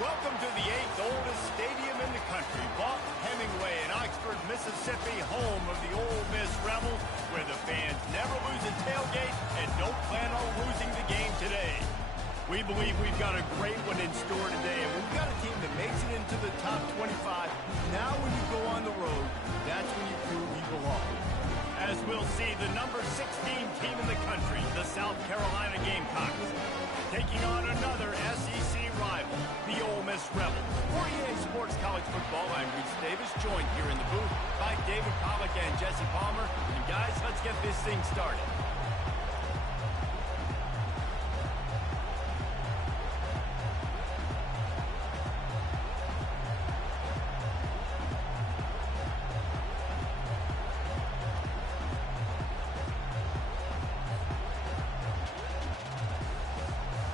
Welcome to the 8th oldest stadium in the country, Buck Hemingway in Oxford, Mississippi, home of the Ole Miss Rebels, where the fans never lose a tailgate and don't plan on losing the game today. We believe we've got a great one in store today, and we've got a team that makes it into the top 25. Now when you go on the road, that's when you prove you belong. As we'll see, the number 16 team in the country, the South Carolina Gamecocks, taking on another SEC rival, the Ole Miss Rebels. For EA Sports College Football, I'm Reese Davis, joined here in the booth by David Pollack and Jesse Palmer. And guys, let's get this thing started.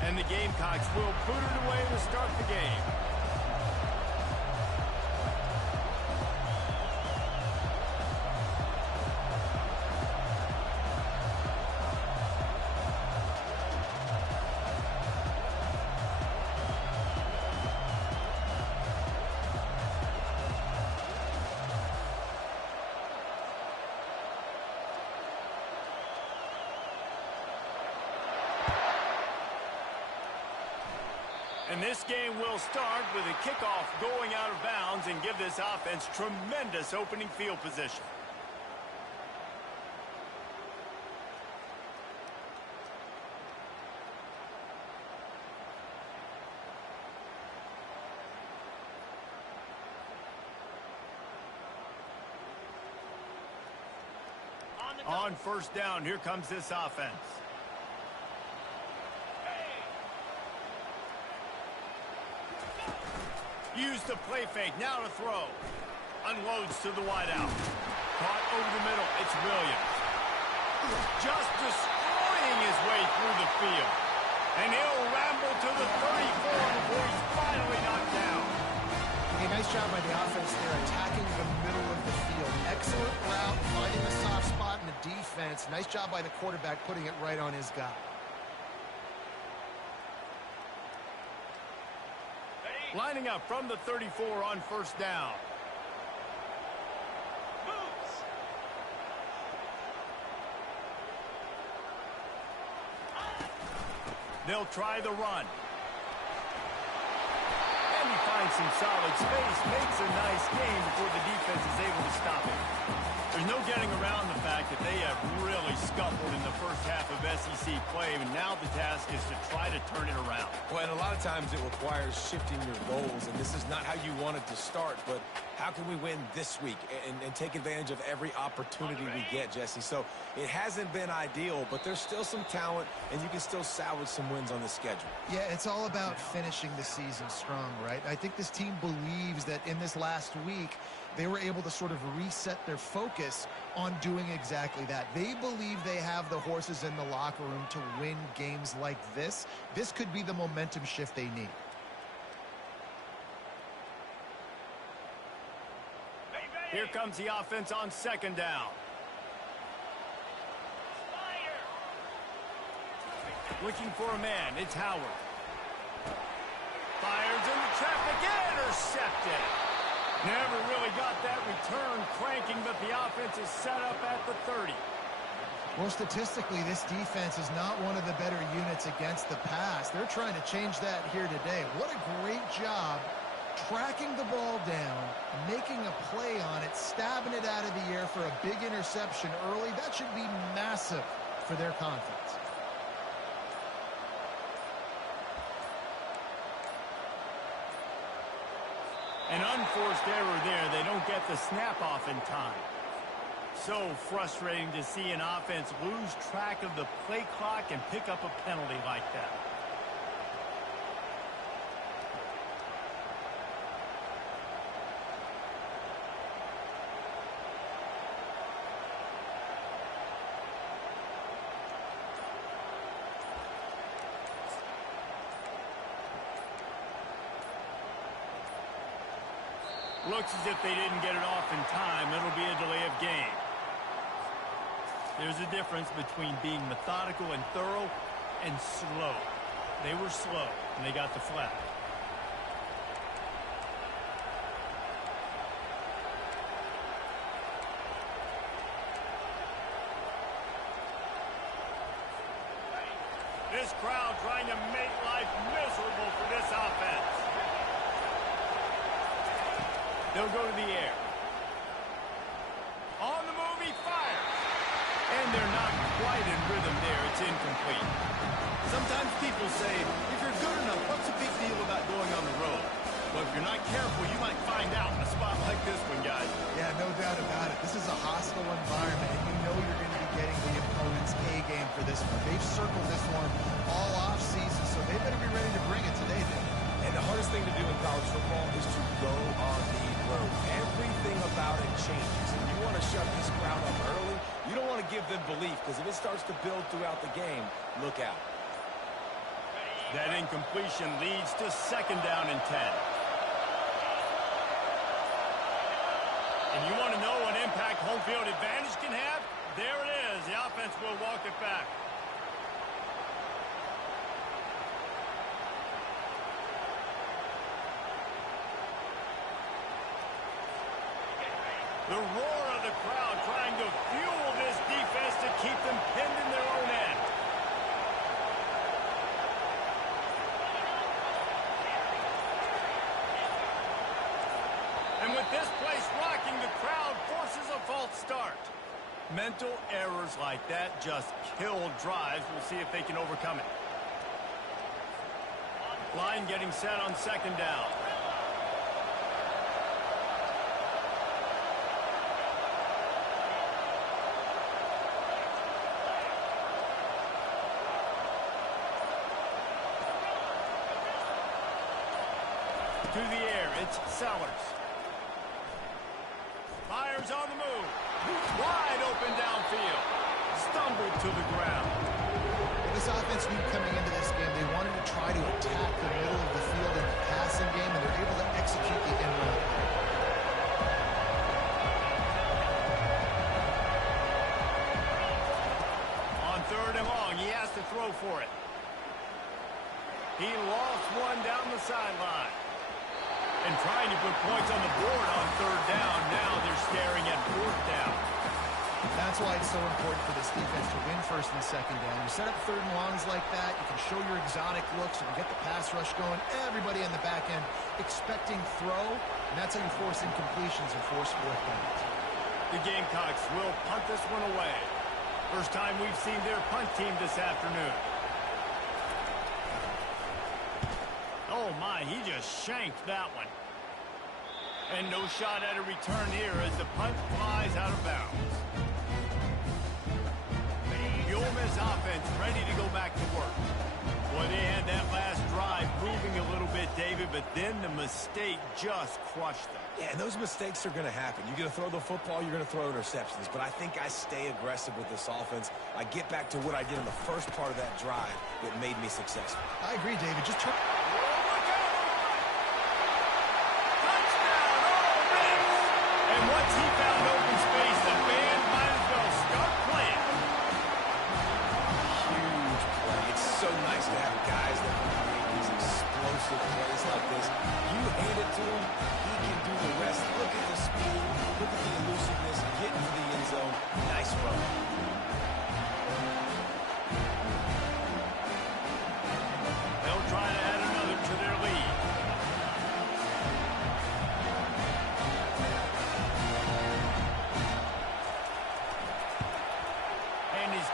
And the Gamecocks will boot it away to start the game. And this game will start with a kickoff going out of bounds and give this offense tremendous opening field position. On first down, here comes this offense. Use the play fake, now to throw. Unloads to the wideout. Caught over the middle, it's Williams. Just destroying his way through the field. And he'll ramble to the 34 before he's finally knocked down. Hey, nice job by the offense there, attacking the middle of the field. Excellent route, finding a soft spot in the defense. Nice job by the quarterback putting it right on his guy. Lining up from the 34 on first down. Moves. They'll try the run. And he finds some solid space, makes a nice game before the defense is able to stop it. There's no getting around the fact that they have really scuffled in the first half of SEC play, and now the task is to try to turn it around. Well, and a lot of times it requires shifting your goals, and this is not how you wanted to start, but how can we win this week and take advantage of every opportunity we get, Jesse? So it hasn't been ideal, but there's still some talent, and you can still salvage some wins on the schedule. Yeah, it's all about finishing the season strong, right? I think this team believes that in this last week, they were able to sort of reset their focus on doing exactly that. They believe they have the horses in the locker room to win games like this. This could be the momentum shift they need. Here comes the offense on second down. Looking for a man, it's Howard. Fires into traffic, intercepted. Never really got that return cranking, but the offense is set up at the 30. Well, statistically, this defense is not one of the better units against the pass. They're trying to change that here today. What a great job tracking the ball down, making a play on it, stabbing it out of the air for a big interception early. That should be massive for their confidence. An unforced error there. They don't get the snap off in time. So frustrating to see an offense lose track of the play clock and pick up a penalty like that. Looks as if they didn't get it off in time. It'll be a delay of game. There's a difference between being methodical and thorough and slow. They were slow, and they got the flag. this crowd trying to make life miserable for this offense. They'll go to the air. On the move, he fires. And they're not quite in rhythm there. It's incomplete. Sometimes people say, if you're good enough, what's the big deal about going on the road? Well, if you're not careful, you might find out in a spot like this one, guys. Yeah, no doubt about it. This is a hostile environment, and you know you're going to be getting the opponent's A-game for this one. They've circled this one all off-season, so they better be ready to bring it today, Dave. And the hardest thing to do in college football is to go on the road. Everything about it changes. And you want to shut this crowd up early, you don't want to give them belief, because if it starts to build throughout the game, look out. That incompletion leads to 2nd down and 10. And you want to know what impact home field advantage can have? There it is. The offense will walk it back. The roar of the crowd trying to fuel this defense to keep them pinned in their own end. And with this place rocking, the crowd forces a false start. Mental errors like that just kill drives. We'll see if they can overcome it. Line getting set on 2nd down. To the air, it's Sellers. Fires on the move. Wide open downfield. Stumbled to the ground. This offense knew coming into this game they wanted to try to attack the middle of the field in the passing game, and they're able to execute the end run. On 3rd and long, he has to throw for it. He lost one down the sideline. And trying to put points on the board on 3rd down. Now they're staring at 4th down. That's why it's so important for this defense to win 1st and 2nd down. You set up 3rd and longs like that, you can show your exotic looks, you can get the pass rush going, everybody in the back end expecting throw, and that's how you force incompletions and force 4th downs. The Gamecocks will punt this one away. First time we've seen their punt team this afternoon. Oh my, he just shanked that one. And no shot at a return here as the punt flies out of bounds. The Ole Miss offense ready to go back to work. Boy, they had that last drive moving a little bit, David, but then the mistake just crushed them. Yeah, and those mistakes are going to happen. You're going to throw the football, you're going to throw interceptions. But I think I stay aggressive with this offense. I get back to what I did in the first part of that drive that made me successful. I agree, David. Just turn... And once he found open space, the band might as well start playing. Huge play. It's so nice to have guys that can make these explosive plays like this. You hand it to him, he can do the rest. Look at the speed, look at the elusiveness, get into the end zone. Nice run. They'll try to add another to their lead.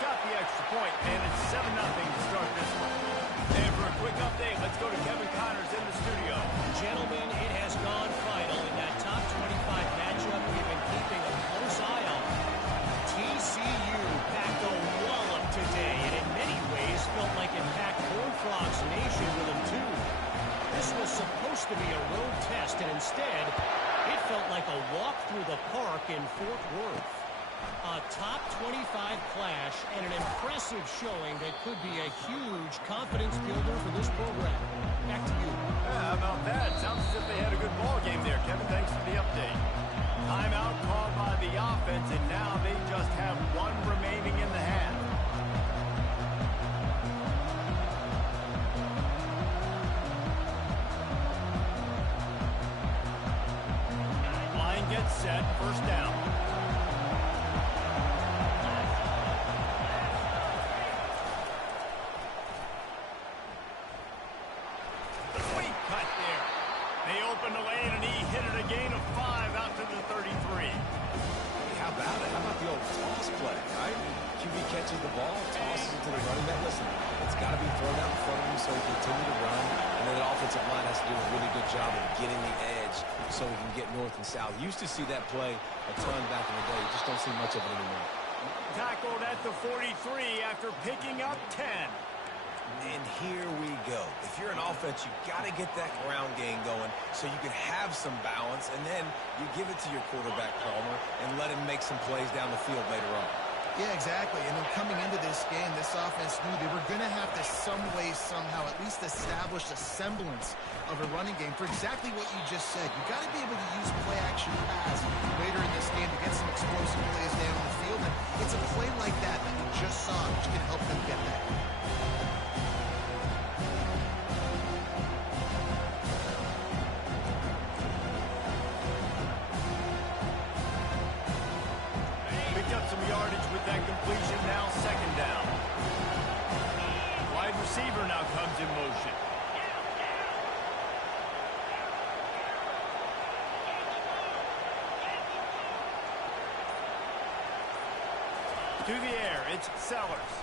Got the extra point, and it's 7-0 to start this one. And for a quick update, let's go to Kevin Connors in the studio. Gentlemen, it has gone final in that top 25 matchup we've been keeping a close eye on. TCU packed a wallop today, and in many ways felt like it packed Horned Frogs Nation with them too. This was supposed to be a road test, and instead, it felt like a walk through the park in Fort Worth. A top 25 clash and an impressive showing that could be a huge confidence builder for this program. Back to you. How about that? Sounds as if they had a good ball game there, Kevin. Thanks for the update. Timeout called by the offense, and now they just have one remaining in the half. Line gets set, 1st down. the running back, listen, it's got to be thrown out in front of him so he can continue to run. And then the offensive line has to do a really good job of getting the edge so he can get north and south. Used to see that play a ton back in the day. You just don't see much of it anymore. Tackled at the 43 after picking up 10. And here we go. If you're an offense, you got to get that ground game going so you can have some balance, and then you give it to your quarterback, Palmer, and let him make some plays down the field later on. Yeah, exactly. And then coming into this game, this offense knew they were going to have to some way, somehow, at least establish a semblance of a running game for exactly what you just said. You got to be able to use play-action pass later in this game to get some explosive plays down the field. And it's a play like that that we just saw, which can help them get that. Completion, now second down. Wide receiver now comes in motion. To the air, it's Sellers.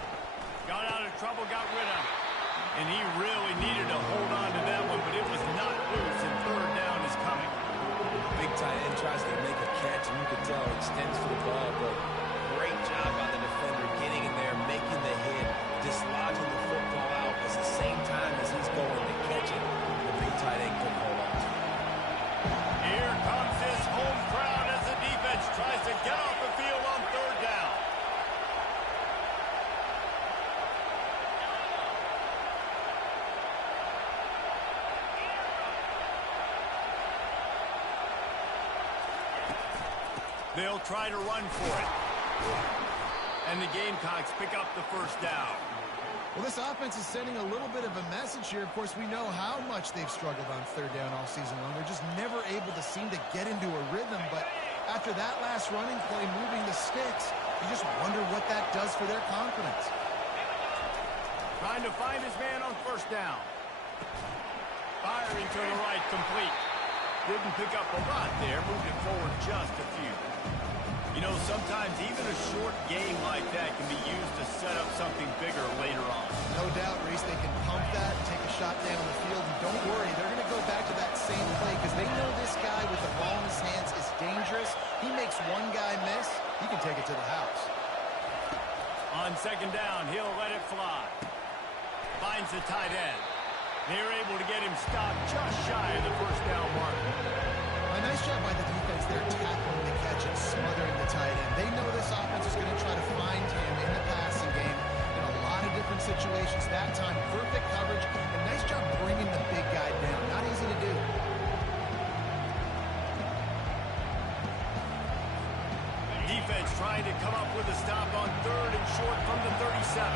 Got out of trouble, got rid of it. And he really needed to hold on to that one, but it was not loose, and third down is coming. Big tight end tries to make a catch, and you can tell he extends for the ball, but great job by the defender getting in there, making the hit, dislodging the football out at the same time as he's going to catch it. The big tight end couldn't hold on to it. Here comes this home crowd as the defense tries to get off the field on third down. They'll try to run for it. And the Gamecocks pick up the first down. Well, this offense is sending a little bit of a message here. Of course, we know how much they've struggled on third down all season long. They're just never able to seem to get into a rhythm. But after that last running play, moving the sticks, you just wonder what that does for their confidence. Trying to find his man on first down. Firing to the right, complete. Didn't pick up a lot there, moved it forward just a few. You know, sometimes even a short game like that can be used to set up something bigger later on. No doubt, Reese, they can pump that and take a shot down the field. And don't worry, they're going to go back to that same play because they know this guy with the ball in his hands is dangerous. He makes one guy miss, he can take it to the house. On second down, he'll let it fly. Finds the tight end. They're able to get him stopped just shy of the first down mark. A nice job by the defense there, tackling the catch and smothering the tight end. They know this offense is going to try to find him in the passing game in a lot of different situations. That time, perfect coverage, and nice job bringing the big guy down. Not easy to do. Defense trying to come up with a stop on third and short from the 37.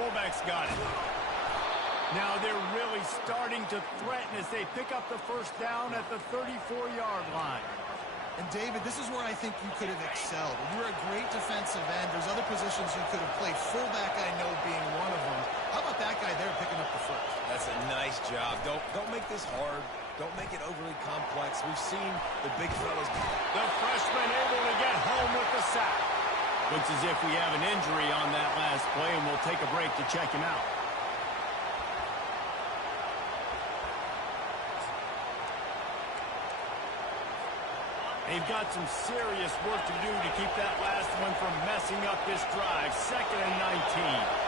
Fullback's got it. Now they're really starting to threaten as they pick up the first down at the 34-yard line. And, David, this is where I think you could have excelled. You're a great defensive end. There's other positions you could have played. Fullback, I know, being one of them. How about that guy there picking up the first? That's a nice job. Don't make this hard. Don't make it overly complex. We've seen the big fellas. The freshman able to get home with the sack. Looks as if we have an injury on that last play, and we'll take a break to check him out. They've got some serious work to do to keep that last one from messing up this drive. 2nd and 19.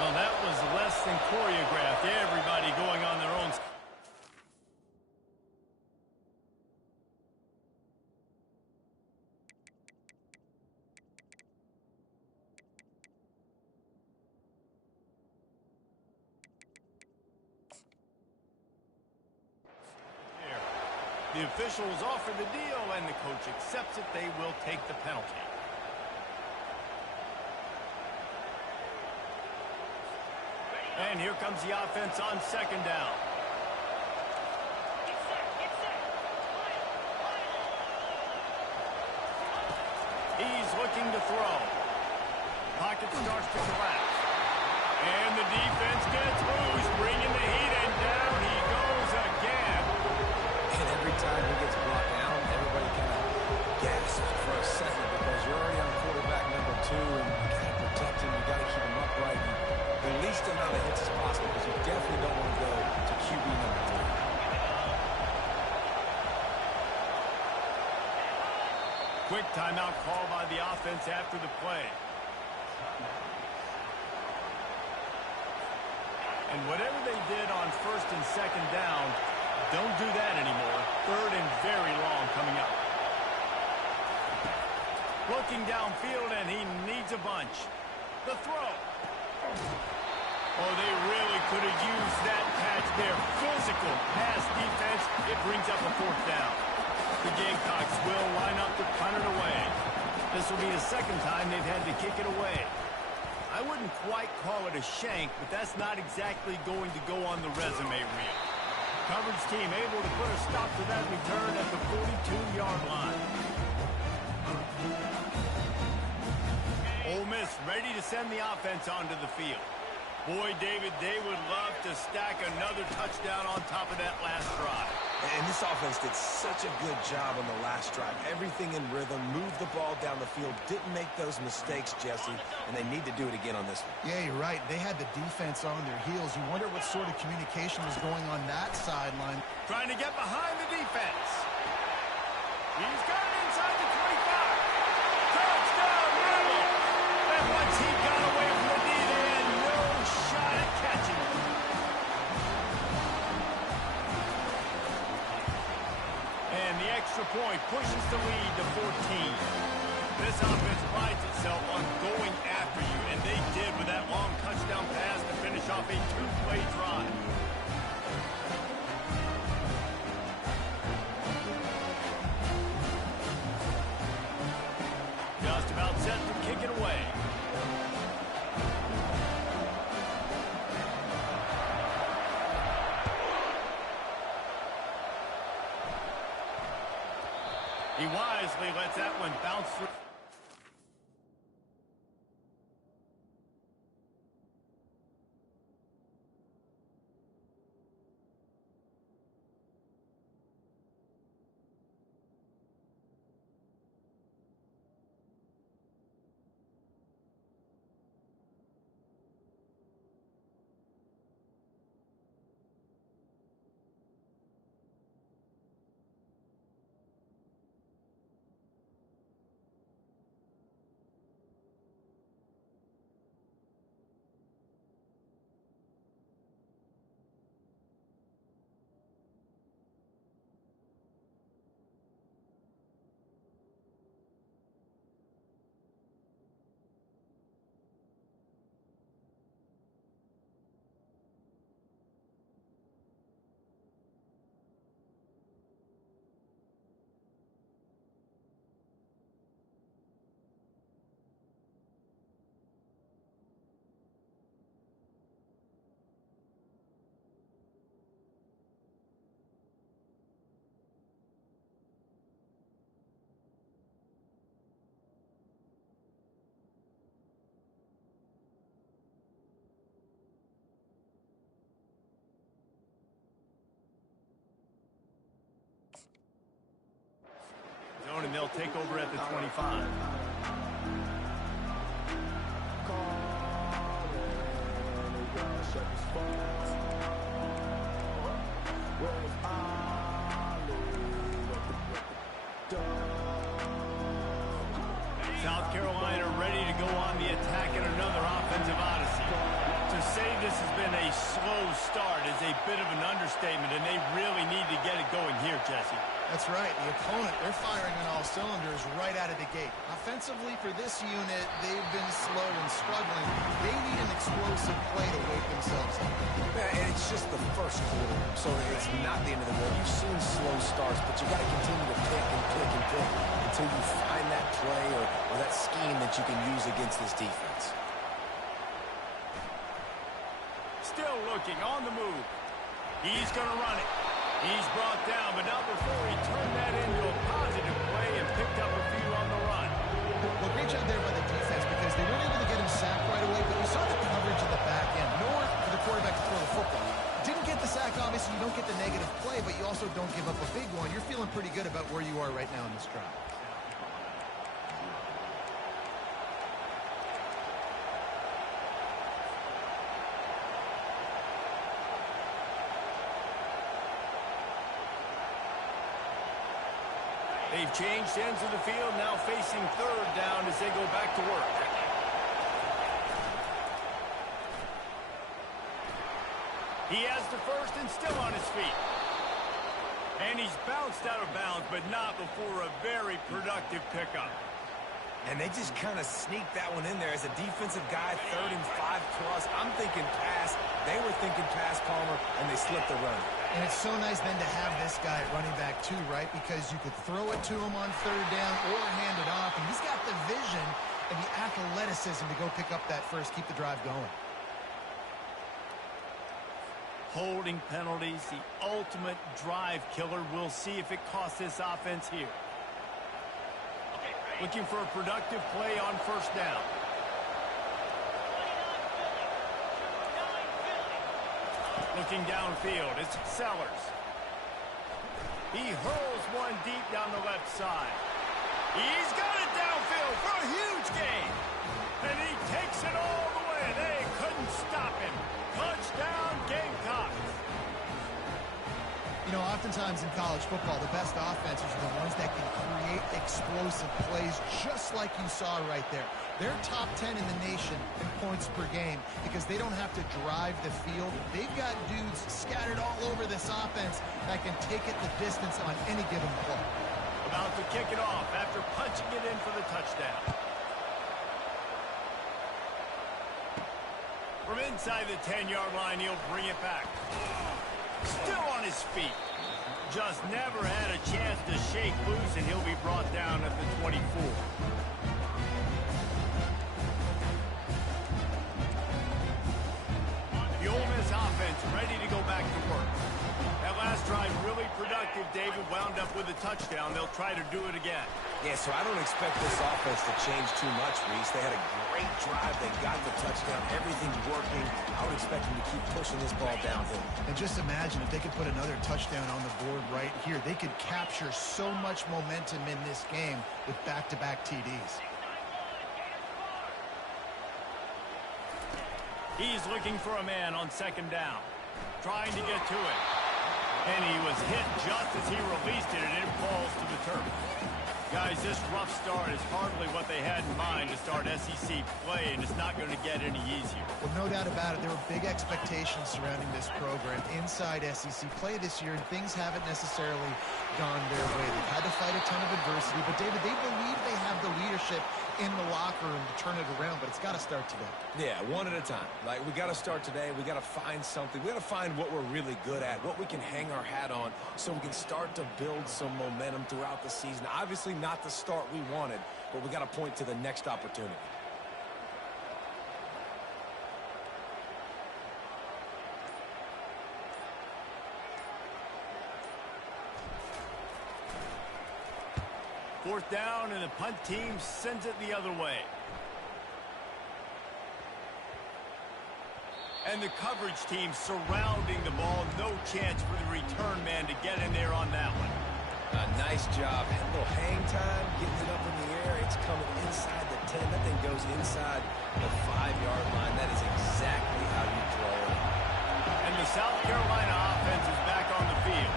Well, that was less than choreographed. Everybody going on their own. The officials offer the deal, and the coach accepts it. They will take the penalty. And here comes the offense on second down. throw. Pocket starts to collapse. And the defense gets loose, bringing the heat, and down he goes again. And every time he gets brought down, everybody kind of gasps for a second because you're already on quarterback number 2, and you got to protect him, you got to keep him upright, and the least amount of hits as possible because you definitely don't want to go to QB number 3. Quick timeout call by the offense after the play. And whatever they did on first and second down, don't do that anymore. Third and very long coming up. Looking downfield, and he needs a bunch. The throw. Oh, they really could have used that catch there. Physical pass defense. It brings up a 4th down. The Gamecocks will line up to punt it away. This will be the second time they've had to kick it away. I wouldn't quite call it a shank, but that's not exactly going to go on the resume reel. Coverage team able to put a stop to that return at the 42-yard line. Ole Miss ready to send the offense onto the field. Boy, David, they would love to stack another touchdown on top of that last drive. And this offense did such a good job on the last drive. Everything in rhythm, moved the ball down the field, didn't make those mistakes, Jesse, and they need to do it again on this one. Yeah, you're right. They had the defense on their heels. You wonder what sort of communication was going on that sideline. Trying to get behind the defense. He's got it inside the 25. Touchdown, Rebel! And once he got away from the D, they had no shot at catching him. And the extra point pushes the lead to 14. This offense prides itself on going after you, and they did with that long touchdown pass to finish off a 2-play drive. Just about set to kick it away. He wisely lets that one bounce through. And they'll take over at the 25. South Carolina ready to go on the attack in another offensive odyssey. To say this has been a slow start is a bit of an understatement, and they really need to get it going here, Jesse. That's right. The opponent, they're firing on all cylinders right out of the gate. Offensively, for this unit, they've been slow and struggling. They need an explosive play to wake themselves up. Yeah, and it's just the first quarter, so it's not the end of the world. You've seen slow starts, but you got to continue to pick and pick and pick until you find that play or that scheme that you can use against this defense. Still looking on the move. He's going to run it. He's brought down, but not before he turned that into a positive play and picked up a few on the run. Look, great job there by the defense because they weren't able to get him sacked right away, but you saw the coverage in the back end. Nowhere for the quarterback to throw the football. Didn't get the sack, obviously. You don't get the negative play, but you also don't give up a big one. You're feeling pretty good about where you are right now in this drive. They've changed ends of the field, now facing third down as they go back to work. He has the first and still on his feet. And he's bounced out of bounds, but not before a very productive pickup. And they just kind of sneaked that one in there as a defensive guy, 3rd and 5+. I'm thinking pass. They were thinking pass, Palmer, and they slipped the run. And it's so nice then to have this guy at running back too, right? Because you could throw it to him on 3rd down or hand it off, and he's got the vision and the athleticism to go pick up that first, keep the drive going. Holding penalties, the ultimate drive killer. We'll see if it costs this offense here. Looking for a productive play on 1st down. Looking downfield, it's Sellers. He hurls one deep down the left side. He's got it downfield for a huge gain. And he takes it all the way. They couldn't stop him. Touchdown, Gamecocks. You know, oftentimes in college football, the best offenses are the ones that can create explosive plays just like you saw right there. They're top 10 in the nation in points per game because they don't have to drive the field. They've got dudes scattered all over this offense that can take it the distance on any given play. About to kick it off after punching it in for the touchdown. From inside the 10-yard line, he'll bring it back. Still on his feet. Just never had a chance to shake loose, and he'll be brought down at the 24. The Ole Miss offense ready to go back to work. That last drive really productive. David wound up with a touchdown. They'll try to do it again. Yeah, so I don't expect this offense to change too much, Reese. They had a great drive. They got the touchdown. Everything's working. I would expect them to keep pushing this ball downhill. And just imagine if they could put another touchdown on the board right here. They could capture so much momentum in this game with back-to-back TDs. He's looking for a man on 2nd down. Trying to get to it. And he was hit just as he released it, and it falls to the turf. Guys, this rough start is hardly what they had in mind to start SEC play, and it's not going to get any easier. Well, no doubt about it. There were big expectations surrounding this program inside SEC play this year, and things haven't necessarily gone their way. They've had to fight a ton of adversity, but, David, they believe they have the leadership in the locker room to turn it around, but it's got to start today. Yeah, one at a time. Like, we got to start today. We got to find something. We got to find what we're really good at, what we can hang our hat on so we can start to build some momentum throughout the season. Obviously not the start we wanted, but we got to point to the next opportunity. Fourth down, and the punt team sends it the other way. And the coverage team surrounding the ball. No chance for the return man to get in there on that one. Nice job. A little hang time, getting it up in the air. It's coming inside the 10. That thing goes inside the 5-yard line. That is exactly how you throw it. And the South Carolina offense is back on the field.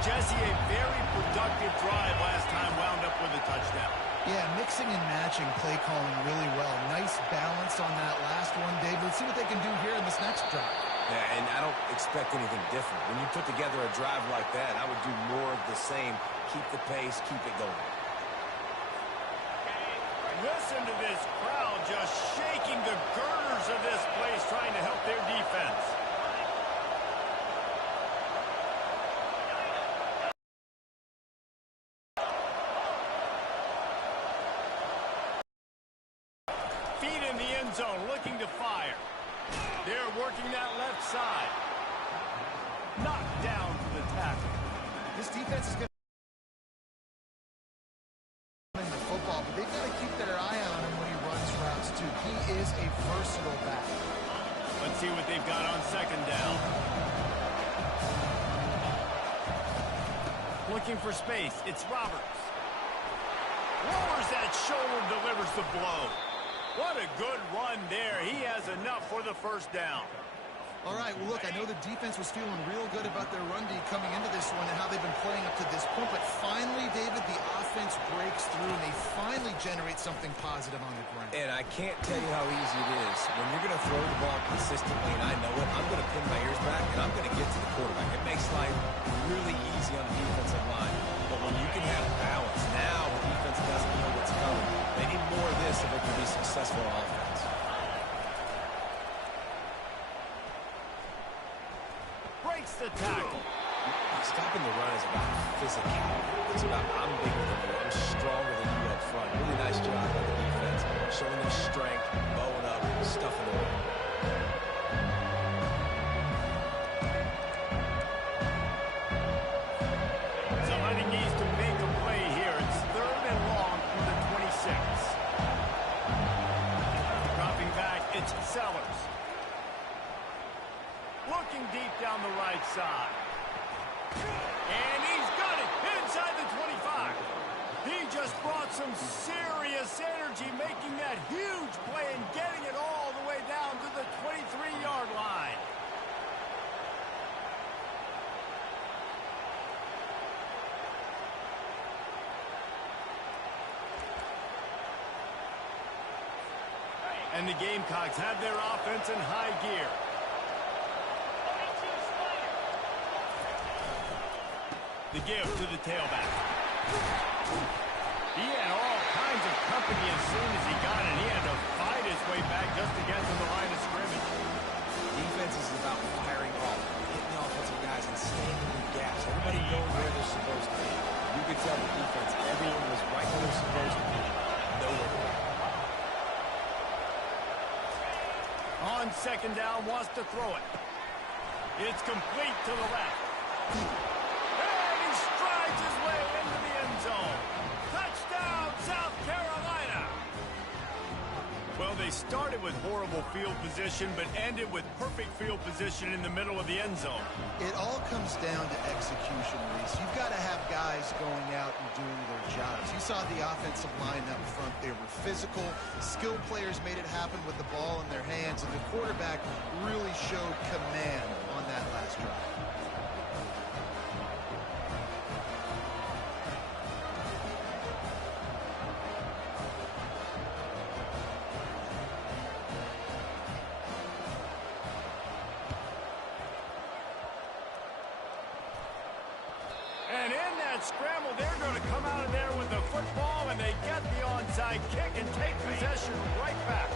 Jesse, a very productive drive last time, wound up with a touchdown. Yeah, mixing and matching play calling really well. Nice balance on that last one, Dave. Let's see what they can do here in this next drive. Yeah, and I don't expect anything different. When you put together a drive like that, I would do more of the same. Keep the pace, keep it going. Listen to this crowd just shaking the girders of this place, trying to help their defense. Feet in the end zone, looking to fire. They're working that left side. Knocked down for the tackle. This defense is going to win the football, but they've got to keep their eye on see what they've got on second down. Looking for space. It's Roberts. Lowers that shoulder, delivers the blow. What a good run there. He has enough for the first down. All right, well, look, I know the defense was feeling real good about their run D coming into this one and how they've been playing up to this point, but finally, David, the offense breaks through and they finally generate something positive on the ground. And I can't tell you how easy it is. When you're going to throw the ball consistently, and I know it, I'm going to pin my ears back and I'm going to get to the quarterback. It makes life really easy on the defensive line. But when you can have balance, now the defense doesn't know what's coming. They need more of this if they can be successful on offense. Breaks the tackle. Stopping the run is about physicality. It's about I'm bigger than you, I'm stronger than you up front. Really nice job by the defense, showing their strength, bowing up, stuffing the run. Somebody needs to make a play here. It's 3rd and long from the 26. Dropping back, it's Sellers. Looking deep down the right side. And he's got it inside the 25. He just brought some serious energy, making that huge play and getting it all the way down to the 23-yard line. And the Gamecocks have their offense in high gear. The give to the tailback. He had all kinds of company as soon as he got it. He had to fight his way back just to get to the line of scrimmage. Defense is about firing off, hitting the offensive guys and staying in the gaps. Everybody going where they're supposed to be. You could tell the defense, everyone was right where they're supposed to be. Nowhere to go. On second down, wants to throw it. It's complete to the left. Strides his way into the end zone. Touchdown, South Carolina. Well, they started with horrible field position, but ended with perfect field position in the middle of the end zone. It all comes down to execution, Reese. You've got to have guys going out and doing their jobs. You saw the offensive line up front. They were physical. Skilled players made it happen with the ball in their hands, and the quarterback really showed command on that last drive. And in that scramble, they're going to come out of there with the football, and they get the onside kick and take possession right back.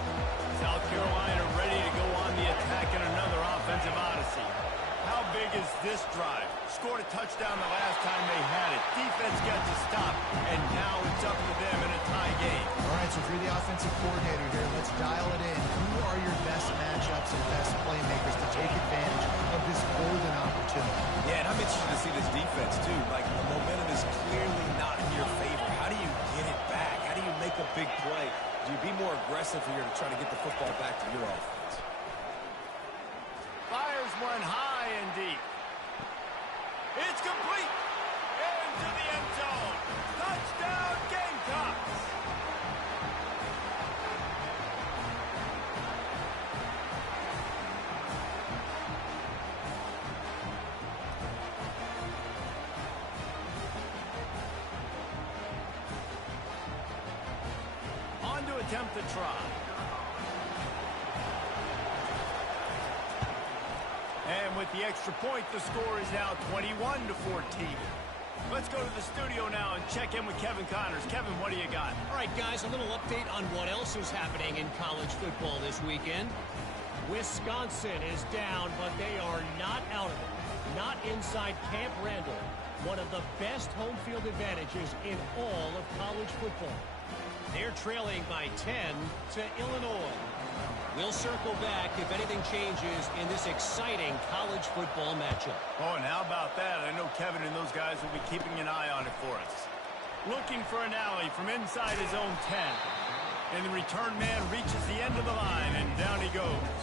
South Carolina ready to go on the attack in another offensive odyssey. How big is this drive? Scored a touchdown the last time they had it. Defense gets a stop, and now it's up to them in a tie game. All right, so if you're the offensive coordinator here, let's dial it in. Who are your best matchups and best playmakers to take advantage of this golden opportunity? Yeah, and I'm interested to see this defense, too. Like, the momentum is clearly not in your favor. How do you get it back? How do you make a big play? Do you be more aggressive here to try to get the football back to your offense? Fires one high and deep. It's complete. Into the end zone. Touchdown, Gamecocks. On to attempt the try. And with the extra point, the score is now 21-14. Let's go to the studio now and check in with Kevin Connors. Kevin, what do you got? All right, guys, a little update on what else is happening in college football this weekend. Wisconsin is down, but they are not out of it. Not inside Camp Randall, one of the best home field advantages in all of college football. They're trailing by 10 to Illinois. We'll circle back if anything changes in this exciting college football matchup. Oh, and how about that? I know Kevin and those guys will be keeping an eye on it for us. Looking for an alley from inside his own 10. And the return man reaches the end of the line, and down he goes.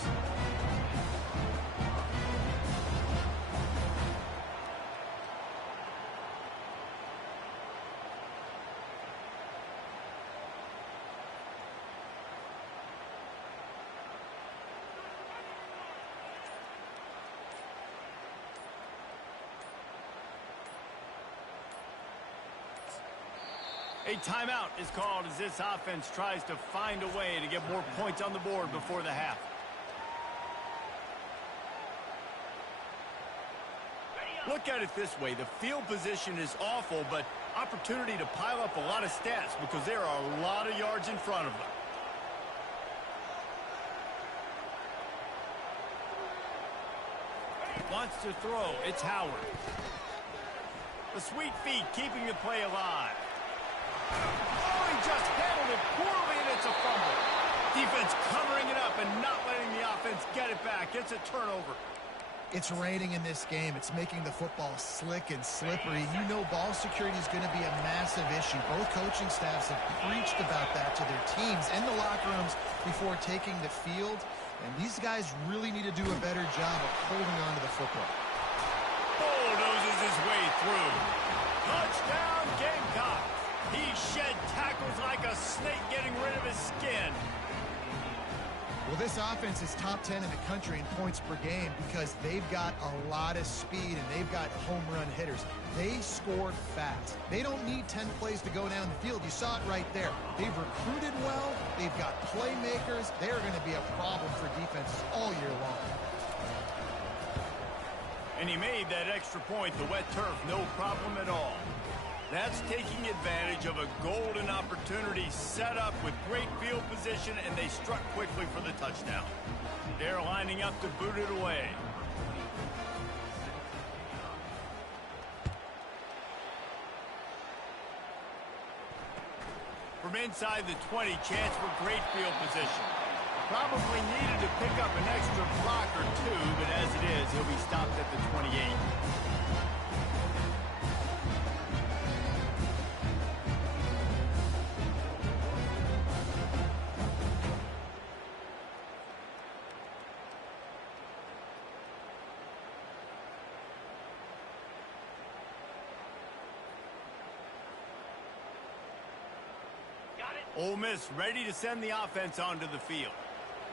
A timeout is called as this offense tries to find a way to get more points on the board before the half. Look at it this way. The field position is awful, but opportunity to pile up a lot of stats because there are a lot of yards in front of them. Wants to throw. It's Howard. The sweet feet keeping the play alive. Oh, he just handled it poorly, and it's a fumble. Defense covering it up and not letting the offense get it back. It's a turnover. It's raining in this game. It's making the football slick and slippery. You know ball security is going to be a massive issue. Both coaching staffs have preached about that to their teams in the locker rooms before taking the field. And these guys really need to do a better job of holding on to the football. Bulldozes his way through. Touchdown, Gamecock. He shed tackles like a snake getting rid of his skin. Well, this offense is top 10 in the country in points per game because they've got a lot of speed and they've got home run hitters. They score fast. They don't need 10 plays to go down the field. You saw it right there. They've recruited well. They've got playmakers. They're going to be a problem for defenses all year long. And he made that extra point, the wet turf, no problem at all. That's taking advantage of a golden opportunity set up with great field position, and they struck quickly for the touchdown. They're lining up to boot it away. From inside the 20, chance for great field position. Probably needed to pick up an extra block or two, but as it is, he'll be stopped at the 28. Ole Miss ready to send the offense onto the field.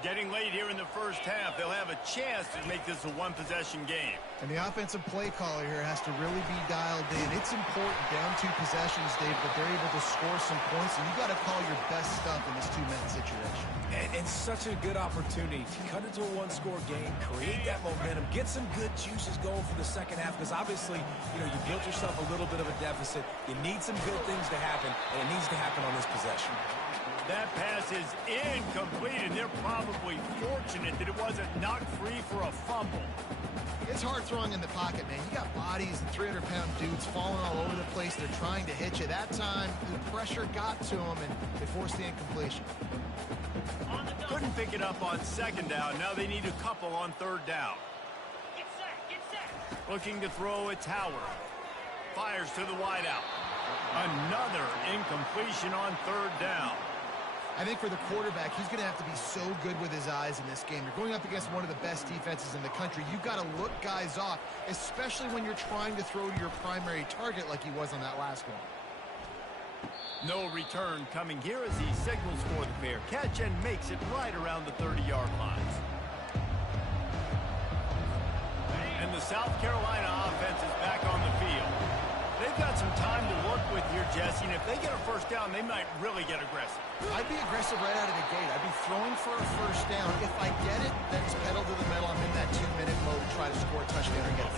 Getting late here in the first half, they'll have a chance to make this a one-possession game. And the offensive play caller here has to really be dialed in. It's important down 2 possessions, Dave, that they're able to score some points, and you got to call your best stuff in this 2-man situation. And such a good opportunity to cut into a one-score game, create that momentum, get some good juices going for the second half, because obviously, you know, you built yourself a little bit of a deficit. You need some good things to happen, and it needs to happen on this possession. That pass is incomplete, and they're probably fortunate that it wasn't knocked free for a fumble. It's hard throwing in the pocket, man. You got bodies and 300-pound dudes falling all over the place. They're trying to hit you. That time, the pressure got to them, and they forced the incompletion. Couldn't pick it up on second down. Now they need a couple on third down. Get set. Looking to throw, it's Howard. Fires to the wideout. Another incompletion on third down. I think for the quarterback, he's going to have to be so good with his eyes in this game. You're going up against one of the best defenses in the country. You've got to look guys off, especially when you're trying to throw to your primary target like he was on that last one. No return coming here as he signals for the fair catch and makes it right around the 30-yard line. And the South Carolina offense is back on the field. They've got some time to work with here, Jesse, and if they get a first down, they might really get aggressive. I'd be aggressive right out of the gate. I'd be throwing for a first down. If I get it, then it's pedal to the metal. I'm in that 2-minute mode to try to score a touchdown or get it.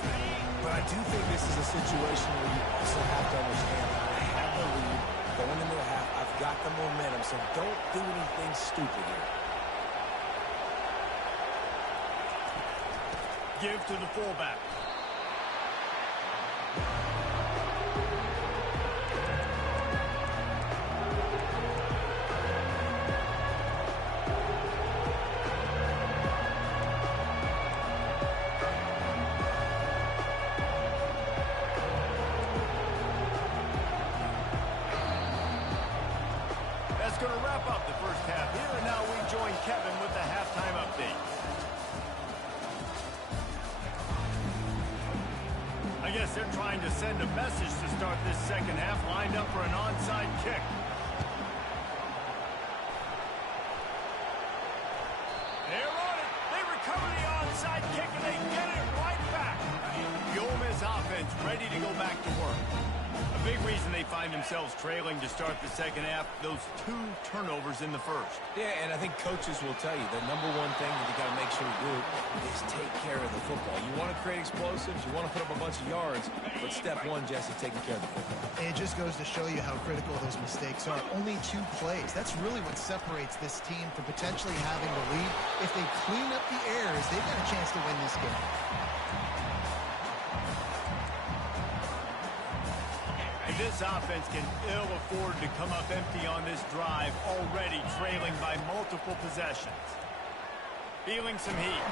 But I do think this is a situation where you also have to understand I have the lead going into the half. I've got the momentum, so don't do anything stupid here. Give to the fullback. Going to wrap up the first half here, and now we join Kevin with the halftime update. I guess they're trying to send a message to start this second half, lined up for an onside kick. They're on it. They recover the onside kick, and they get it right back. The Ole Miss offense ready to go back to work. A big reason they find themselves trailing to start the second half, those 2 turnovers in the first. Yeah, and I think coaches will tell you the number one thing that you got to make sure you do is take care of the football. You want to create explosives, you want to put up a bunch of yards, but step one, Jesse, taking care of the football. It just goes to show you how critical those mistakes are. Only 2 plays. That's really what separates this team from potentially having the lead. If they clean up the errors, they've got a chance to win this game. This offense can ill afford to come up empty on this drive, already trailing by multiple possessions. Feeling some heat.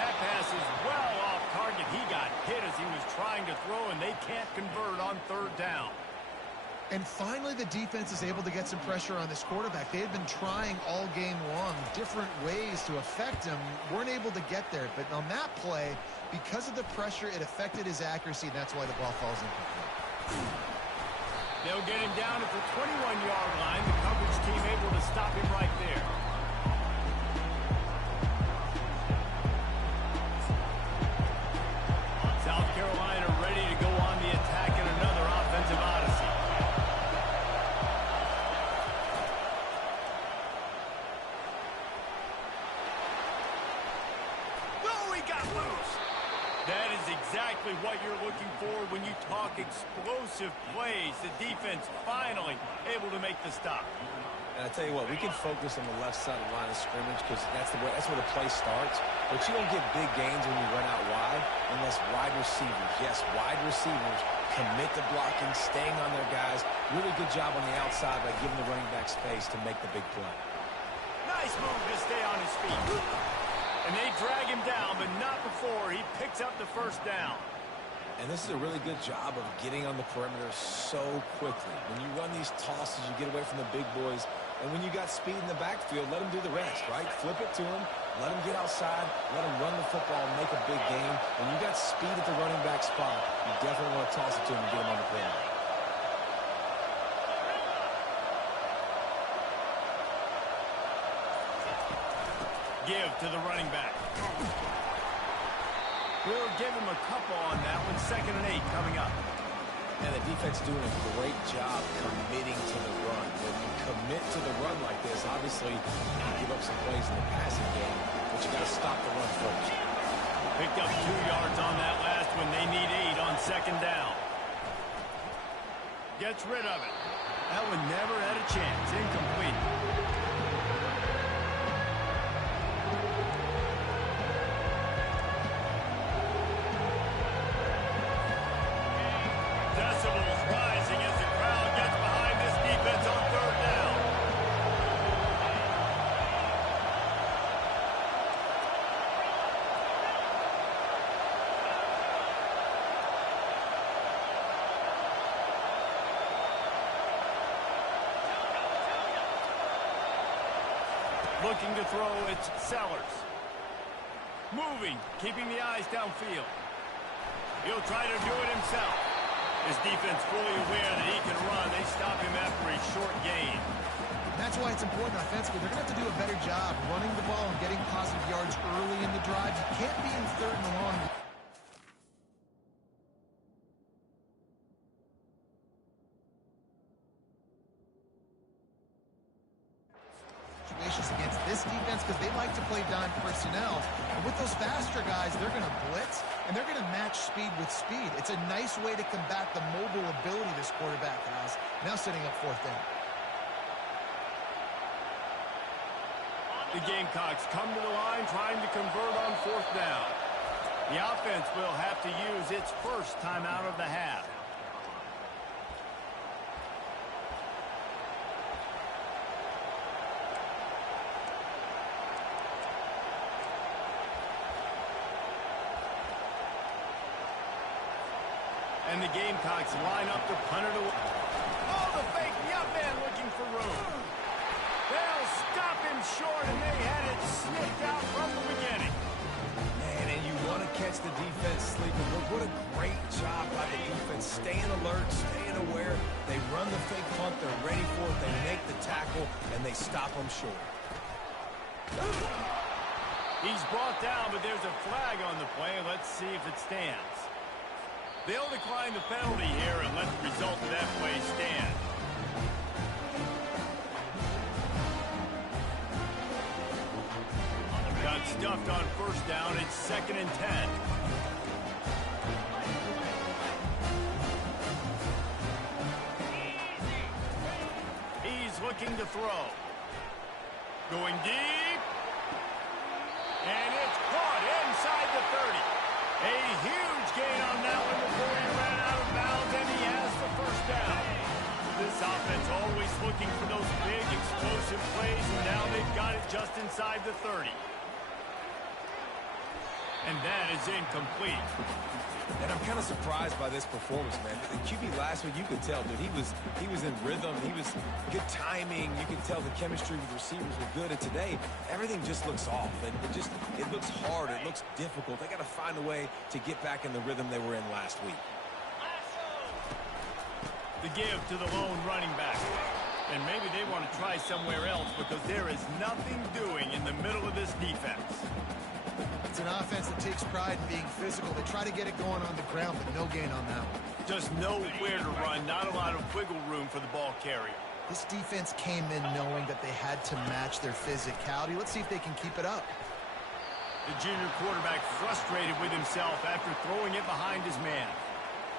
That pass is well off target. He got hit as he was trying to throw, and they can't convert on 3rd down. And finally, the defense is able to get some pressure on this quarterback. They had been trying all game long different ways to affect him. Weren't able to get there. But on that play, because of the pressure, it affected his accuracy, and that's why the ball falls incomplete. They'll get him down at the 21-yard line. The coverage team able to stop him right there. South Carolina ready to go on the attack in another offensive odyssey. Oh, he got loose. That is exactly what you're looking for when you talk explosive plays. The defense finally able to make the stop. And I tell you what, we can focus on the left side of the line of scrimmage because that's where the play starts. But you don't get big gains when you run out wide unless wide receivers, yes, wide receivers commit to blocking, staying on their guys. Really good job on the outside by giving the running back space to make the big play. Nice move to stay on his feet. And they drag him down, but not before he picks up the 1st down. And this is a really good job of getting on the perimeter so quickly. When you run these tosses, you get away from the big boys. And when you got speed in the backfield, let them do the rest, right? Flip it to them, let them get outside, let them run the football and make a big game. When you got speed at the running back spot, you definitely want to toss it to them and get them on the perimeter. Give to the running back. We'll give him a couple on that one. 2nd and 8 coming up. And the defense doing a great job committing to the run. When you commit to the run like this, obviously you give up some plays in the passing game, but you got to stop the run first. Picked up 2 yards on that last one. They need 8 on 2nd down. Gets rid of it. That one never had a chance. Incomplete. Decibels rising as the crowd gets behind this defense on 3rd down. Looking to throw, it's Sellers. Moving, keeping the eyes downfield. He'll try to do it himself. His defense fully aware that he can run. They stop him after a short gain. That's why it's important offensively. They're going to have to do a better job running the ball and getting positive yards early in the drive. You can't be in 3rd and long. Situations against this defense because they like to play dime personnel. And with those faster guys, they're going to blitz, and they're going to match speed with speed. It's a nice way to combat the mobile ability this quarterback has. Now setting up 4th down. The Gamecocks come to the line trying to convert on 4th down. The offense will have to use its first timeout of the half. And the Gamecocks line up to punt it away. Oh, the fake, the up man looking for room. They'll stop him short, and they had it snipped out from the beginning. Man, and you want to catch the defense sleeping. Look, what a great job by the defense. Staying alert, staying aware. They run the fake punt. They're ready for it. They make the tackle, and they stop him short. He's brought down, but there's a flag on the play. Let's see if it stands. They'll decline the penalty here and let the result of that play stand. Got stuffed on first down. It's 2nd and 10. He's looking to throw. Going deep. And it's caught inside the 30. A huge gain on that one before he ran out of bounds, and he has the first down. This offense always looking for those big, explosive plays, and now they've got it just inside the 30. And that is incomplete. And I'm kind of surprised by this performance, man. The QB last week, you could tell, dude, he was in rhythm. He was good timing. You could tell the chemistry with receivers were good. And today, everything just looks off. And it looks hard. It looks difficult. They got to find a way to get back in the rhythm they were in last week. The give to the lone running back. And maybe they want to try somewhere else because there is nothing doing in the middle of this defense. It's an offense that takes pride in being physical. They try to get it going on the ground, but no gain on that one. Just nowhere to run, not a lot of wiggle room for the ball carrier. This defense came in knowing that they had to match their physicality. Let's see if they can keep it up. The junior quarterback frustrated with himself after throwing it behind his man.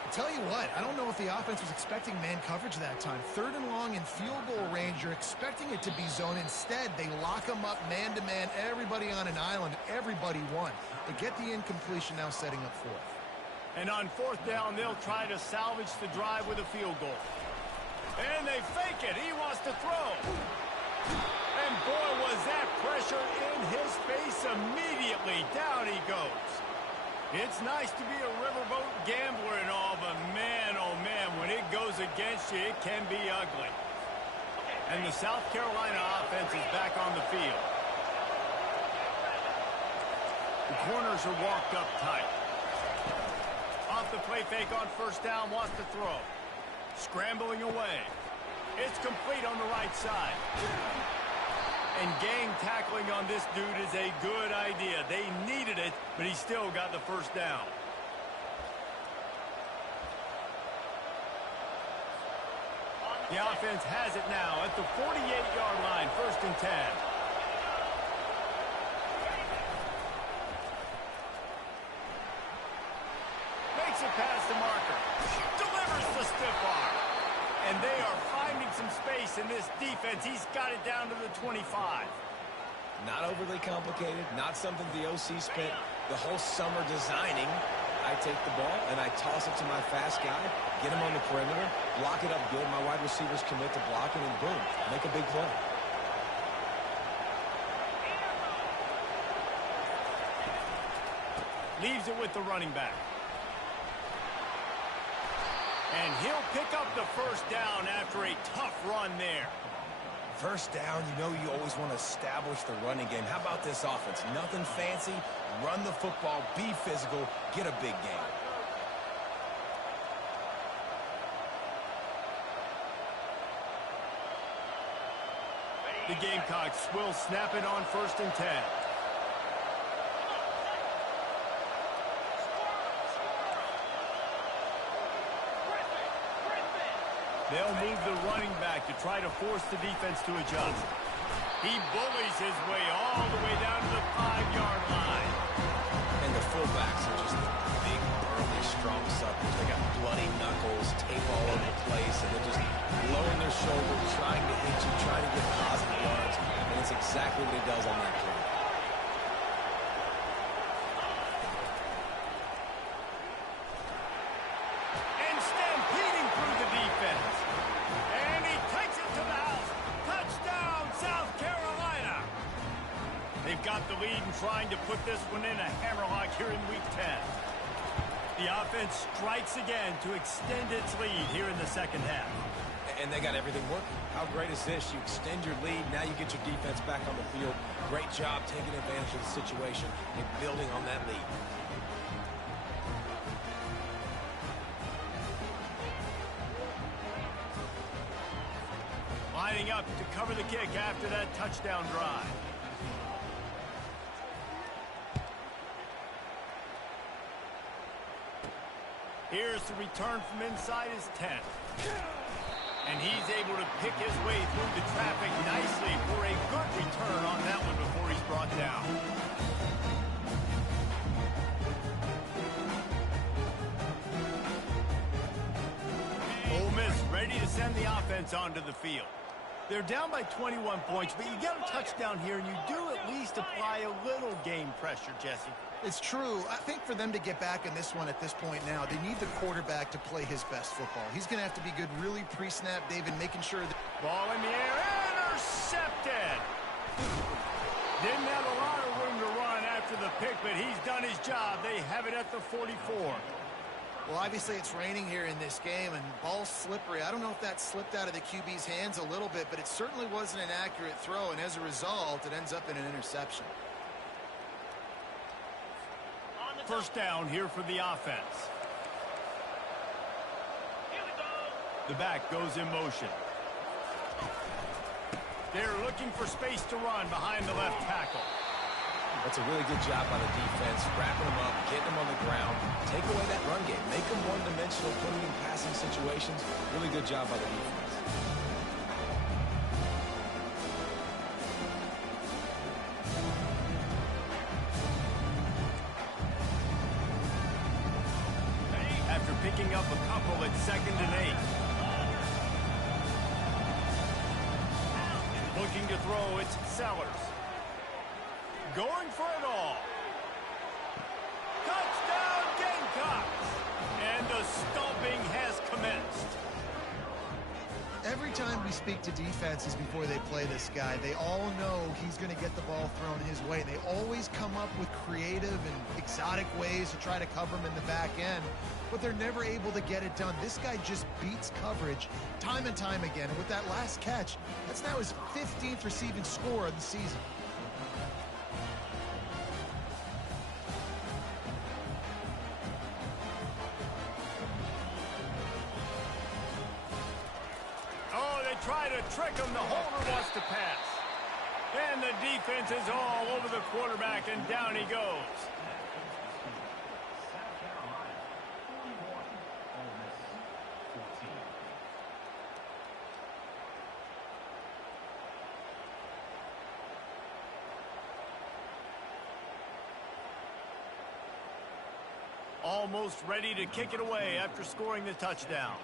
I'll tell you what, I don't know if the offense was expecting man coverage that time. 3rd and long in field goal range, you're expecting it to be zone. Instead, they lock them up man-to-man, everybody on an island, everybody won. They get the incompletion, now setting up 4th. And on 4th down, they'll try to salvage the drive with a field goal. And they fake it. He wants to throw. And boy, was that pressure in his face immediately. Down he goes. It's nice to be a riverboat gambler and all, but man, oh man, when it goes against you, it can be ugly. And the South Carolina offense is back on the field. The corners are walked up tight. Off the play fake on 1st down, wants to throw. Scrambling away. It's complete on the right side. And gang tackling on this dude is a good idea. They needed it, but he still got the first down. The offense has it now at the 48-yard line, 1st and 10. Makes it past the marker. Delivers the stiff arm. And they are finding some space in this defense. He's got it down to the 25. Not overly complicated, not something the OC spent the whole summer designing. I take the ball and I toss it to my fast guy, get him on the perimeter, block it up good. My wide receivers commit to blocking, and boom, make a big play. Leaves it with the running back. And he'll pick up the first down after a tough run there. First down, you know you always want to establish the running game. How about this offense? Nothing fancy. Run the football, be physical, get a big gain. The Gamecocks will snap it on 1st and 10. They'll move the running back to try to force the defense to adjust. He bullies his way all the way down to the 5-yard line. And the fullbacks are just big, burly, strong suckers. They got bloody knuckles, tape all over the place, and they're just lowering their shoulder, trying to hit you, trying to get positive yards, and it's exactly what he does on that play. And stampeding through the defense. And he takes it to the house. Touchdown, South Carolina. They've got the lead and trying to put this one in a hammerlock here in Week 10. The offense strikes again to extend its lead here in the 2nd half. And they got everything working. How great is this? You extend your lead, now you get your defense back on the field. Great job taking advantage of the situation and building on that lead. Lining up to cover the kick after that touchdown drive. Here's the return from inside his 10. And he's able to pick his way through the traffic nicely for a good return on that one before he's brought down. Ole Miss ready to send the offense onto the field. They're down by 21 points, but you get a touchdown here, and you do at least apply a little game pressure, Jesse. It's true. I think for them to get back in this one at this point now, they need the quarterback to play his best football. He's going to have to be good really pre-snap, David, making sure that... Ball in the air, intercepted! Didn't have a lot of room to run after the pick, but he's done his job. They have it at the 44. Well, obviously it's raining here in this game, and ball's slippery. I don't know if that slipped out of the QB's hands a little bit, but it certainly wasn't an accurate throw, and as a result, it ends up in an interception. First down here for the offense. The back goes in motion. They're looking for space to run behind the left tackle. That's a really good job by the defense, wrapping them up, getting them on the ground, take away that run game, make them one-dimensional, put them in passing situations. Really good job by the defense. After picking up a couple at 2nd and 8. Looking to throw, it's Sellers. Going for it all. Touchdown Gamecocks! And the stomping has commenced. Every time we speak to defenses before they play this guy, they all know he's going to get the ball thrown his way. They always come up with creative and exotic ways to try to cover him in the back end, but they're never able to get it done. This guy just beats coverage time and time again. And with that last catch, that's now his 15th receiving score of the season. Try to trick him. The holder wants to pass. And the defense is all over the quarterback, and down he goes. Almost ready to kick it away after scoring the touchdown.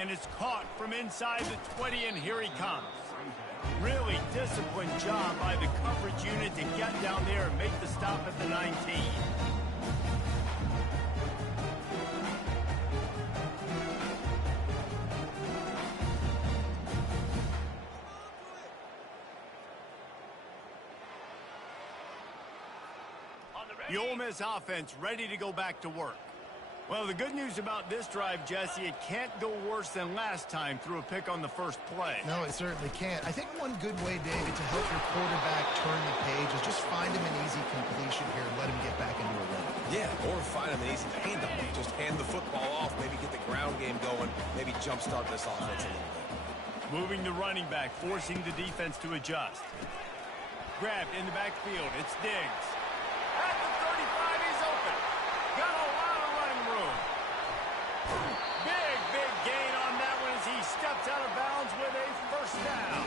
And it's caught from inside the 20, and here he comes. Really disciplined job by the coverage unit to get down there and make the stop at the 19. The Ole Miss offense ready to go back to work. Well, the good news about this drive, Jesse, it can't go worse than last time through a pick on the first play. No, it certainly can't. I think one good way, David, to help your quarterback turn the page is just find him an easy completion here and let him get back into a rhythm. Yeah, or find him an easy handoff. Just hand the football off, maybe get the ground game going, maybe jumpstart this offense a little bit. Moving the running back, forcing the defense to adjust. Grabbed in the backfield. It's Diggs. At the 35, he's open. Got a lot of running room. Big gain on that one as he steps out of bounds with a first down.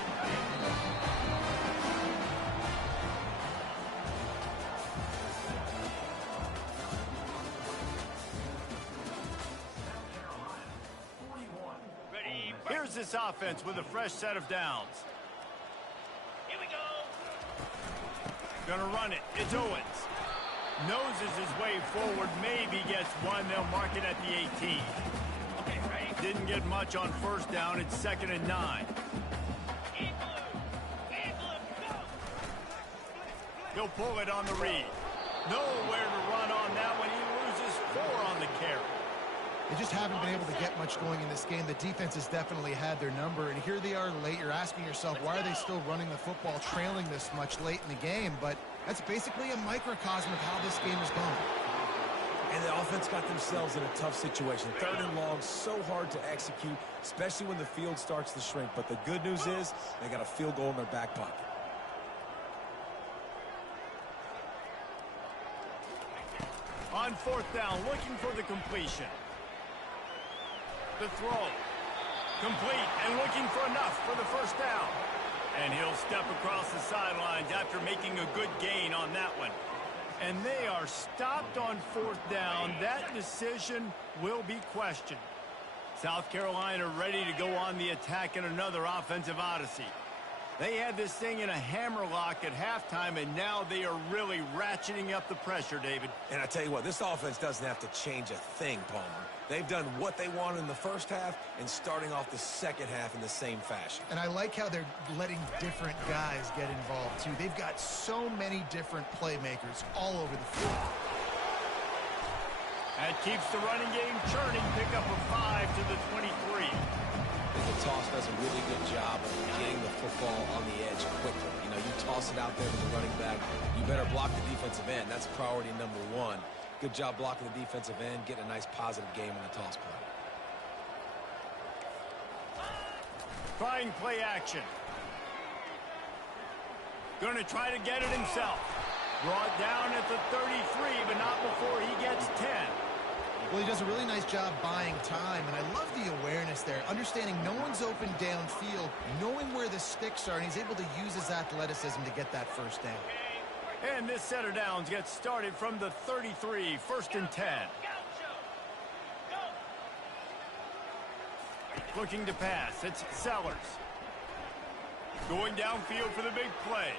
Here's this offense with a fresh set of downs. Here we go. Gonna run it. It's Owens. Noses his way forward. Maybe gets one. They'll mark it at the 18. Okay, ready? Didn't get much on first down. It's 2nd and 9. He'll pull it on the read. Nowhere to run on that one. He loses 4 on the carry. They just haven't been able to get much going in this game. The defense has definitely had their number, and here they are late. You're asking yourself, why are they still running the football, trailing this much late in the game? But that's basically a microcosm of how this game is going. And the offense got themselves in a tough situation. 3rd and long, so hard to execute, especially when the field starts to shrink. But the good news is they got a field goal in their back pocket. On fourth down, looking for the completion. The throw. Complete and looking for enough for the first down. And he'll step across the sidelines after making a good gain on that one. And they are stopped on fourth down. That decision will be questioned. South Carolina ready to go on the attack in another offensive odyssey. They had this thing in a hammerlock at halftime, and now they are really ratcheting up the pressure, David. And I tell you what, this offense doesn't have to change a thing, Palmer. They've done what they wanted in the first half and starting off the second half in the same fashion. And I like how they're letting different guys get involved, too. They've got so many different playmakers all over the field. That keeps the running game churning. Pick up a 5 to the 23. I think the toss does a really good job of getting the football on the edge quickly. You know, you toss it out there to the running back, you better block the defensive end. That's priority number one. Good job blocking the defensive end, getting a nice positive game in the toss play. Trying play action. Going to try to get it himself. Brought down at the 33, but not before he gets 10. Well, he does a really nice job buying time, and I love the awareness there. Understanding no one's open downfield, knowing where the sticks are, and he's able to use his athleticism to get that first down. And this set of downs gets started from the 33, 1st and 10. Looking to pass, it's Sellers. Going downfield for the big play.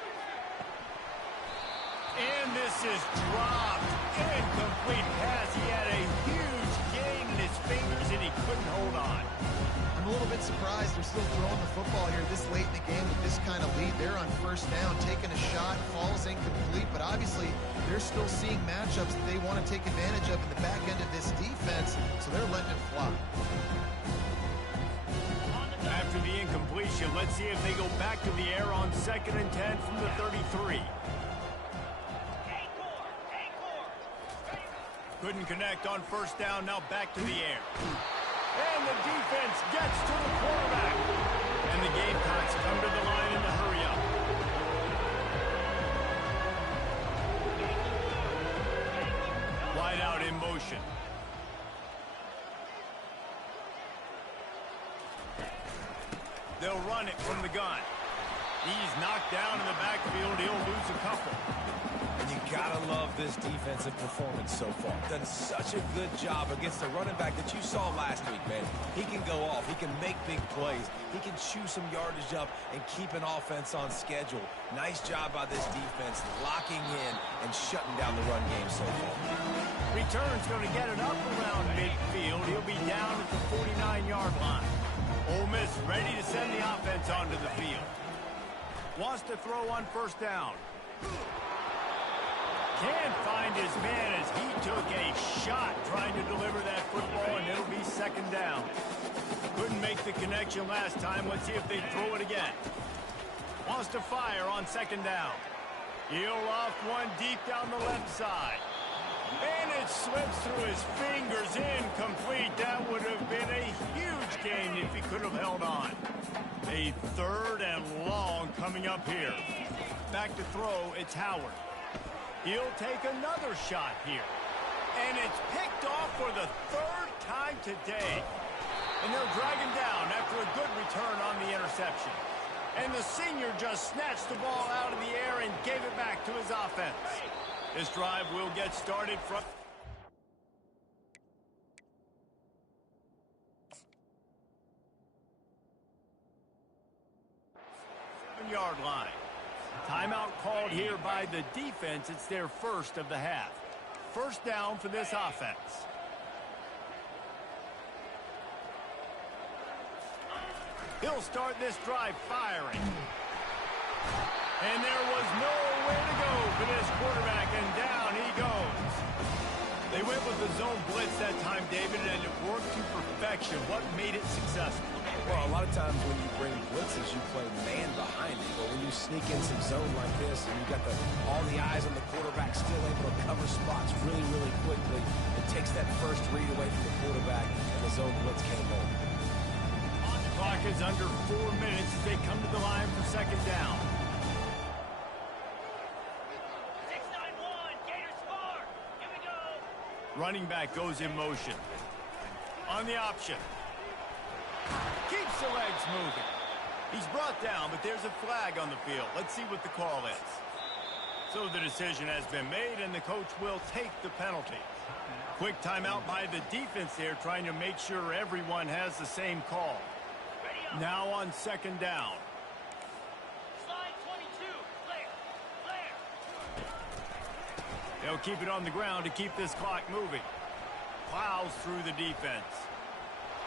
And this is dropped. Incomplete pass. He had a huge gain in his fingers, and he couldn't hold on. I'm a little bit surprised they're still throwing the football here this late in the game with this kind of lead. They're on first down, taking a shot, falls incomplete, but obviously they're still seeing matchups that they want to take advantage of in the back end of this defense, so they're letting it fly. After the incompletion, let's see if they go back to the air on 2nd and 10 from the 33. Couldn't connect on first down, now back to the air. And the defense gets to the quarterback. And the Gamecocks come to the line in the hurry up. Wide out in motion. They'll run it from the gun. He's knocked down in the backfield. He'll lose a couple. And you gotta love this defensive performance so far. Done such a good job against the running back that you saw last week, man. He can go off. He can make big plays. He can chew some yardage up and keep an offense on schedule. Nice job by this defense locking in and shutting down the run game so far. Return's going to get it up around midfield. He'll be down at the 49-yard line. Ole Miss ready to send the offense onto the field. Wants to throw on first down. Can't find his man as he took a shot trying to deliver that football, and it'll be 2nd down. Couldn't make the connection last time. Let's see if they throw it again. Wants to fire on 2nd down. He'll loft one deep down the left side. And it slips through his fingers, incomplete. That would have been a huge gain if he could have held on. A 3rd and long coming up here. Back to throw, it's Howard. He'll take another shot here. And it's picked off for the 3rd time today. And they'll drag him down after a good return on the interception. And the senior just snatched the ball out of the air and gave it back to his offense. This drive will get started from 7-yard line. Timeout called here by the defense. It's their first of the half. First down for this offense. He'll start this drive firing. And there was nowhere to go for this quarterback, and down he goes. They went with the zone blitz that time, David, and it worked to perfection. What made it successful? Well, a lot of times when you bring blitzes, you play man behind it. But when you sneak in some zone like this, and you got all the eyes on the quarterback, still able to cover spots really, really quickly, it takes that first read away from the quarterback, and the zone blitz came home. The clock is under 4 minutes as they come to the line for 2nd down. Running back goes in motion. On the option. Keeps the legs moving. He's brought down, but there's a flag on the field. Let's see what the call is. So the decision has been made, and the coach will take the penalty. Quick timeout by the defense there, trying to make sure everyone has the same call. Now on second down. Slide 22, clear. They'll keep it on the ground to keep this clock moving. Plows through the defense.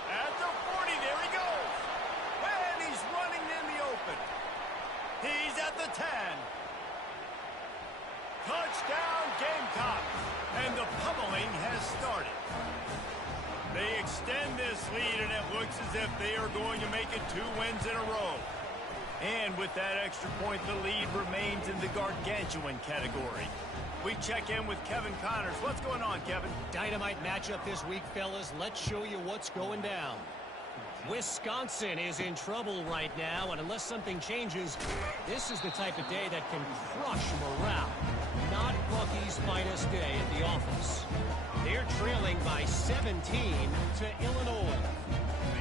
At the 40, there he goes. And he's running in the open. He's at the 10. Touchdown, Gamecocks. And the pummeling has started. They extend this lead, and it looks as if they are going to make it 2 wins in a row. And with that extra point, the lead remains in the gargantuan category. We check in with Kevin Connors. What's going on, Kevin? Dynamite matchup this week, fellas. Let's show you what's going down. Wisconsin is in trouble right now, and unless something changes, this is the type of day that can crush morale. Not Bucky's finest day at the office. They're trailing by 17 to Illinois.